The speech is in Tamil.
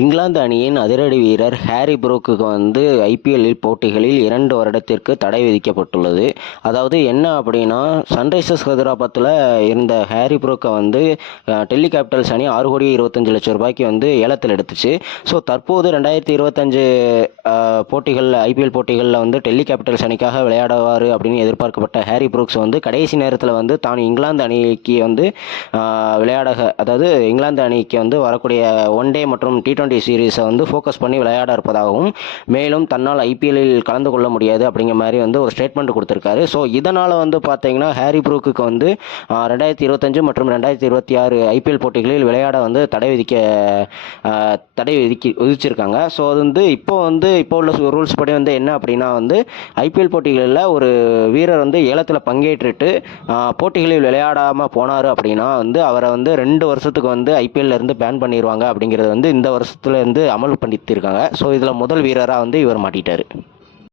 இங்கிலாந்து அணியின் அதிரடி வீரர் ஹாரி புரூக்குக்கு வந்து ஐபிஎல் போட்டிகளில் 2 வருடத்திற்கு தடை விதிக்கப்பட்டுள்ளது. அதாவது என்ன அப்படின்னா, சன்ரைசர்ஸ் ஹைதராபாத்தில் இருந்த ஹாரி புரூக்கை வந்து டெல்லி கேபிட்டல்ஸ் அணி 6,25,00,000 வந்து ஏலத்தில் எடுத்துச்சு. ஸோ தற்போது 2025 போட்டிகள் ஐபிஎல் போட்டிகளில் வந்து டெல்லி கேபிட்டல்ஸ் அணிக்காக விளையாடுவார் அப்படின்னு எதிர்பார்க்கப்பட்ட ஹாரி புரூக்ஸ் வந்து கடைசி நேரத்தில் வந்து தான் இங்கிலாந்து அணிக்கு வந்து அதாவது இங்கிலாந்து அணிக்கு வந்து வரக்கூடிய ஒன் டே மற்றும் T20 சீரீஸை வந்து ஃபோக்கஸ் பண்ணி விளையாட இருப்பதாகவும், மேலும் தன்னால் ஐபிஎல்லில் கலந்து கொள்ள முடியாது அப்படிங்கிற மாதிரி வந்து ஒரு ஸ்டேட்மெண்ட் கொடுத்துருக்காரு. ஸோ இதனால் வந்து பார்த்தீங்கன்னா ஹாரி புரூக்குக்கு வந்து 2025 மற்றும் 2026 ஐபிஎல் போட்டிகளில் விளையாட வந்து தடை விதிச்சிருக்காங்க. ஸோ அது வந்து இப்போ உள்ள ரூல்ஸ் படி வந்து என்ன அப்படின்னா வந்து ஐபிஎல் போட்டிகளில் ஒரு வீரர் வந்து ஏலத்தில் பங்கேற்றுட்டு போட்டிகளில் விளையாடாமல் போனார் அப்படின்னா வந்து அவரை வந்து 2 வருஷத்துக்கு வந்து ஐபிஎல்ல இருந்து பேன் பண்ணிடுவாங்க அப்படிங்கிறது வந்து இந்த வருஷத்துல இருந்து அமல் பண்ணித்திருக்காங்க. ஸோ இதில் முதல் வீரராக வந்து இவர் மாட்டிட்டார்.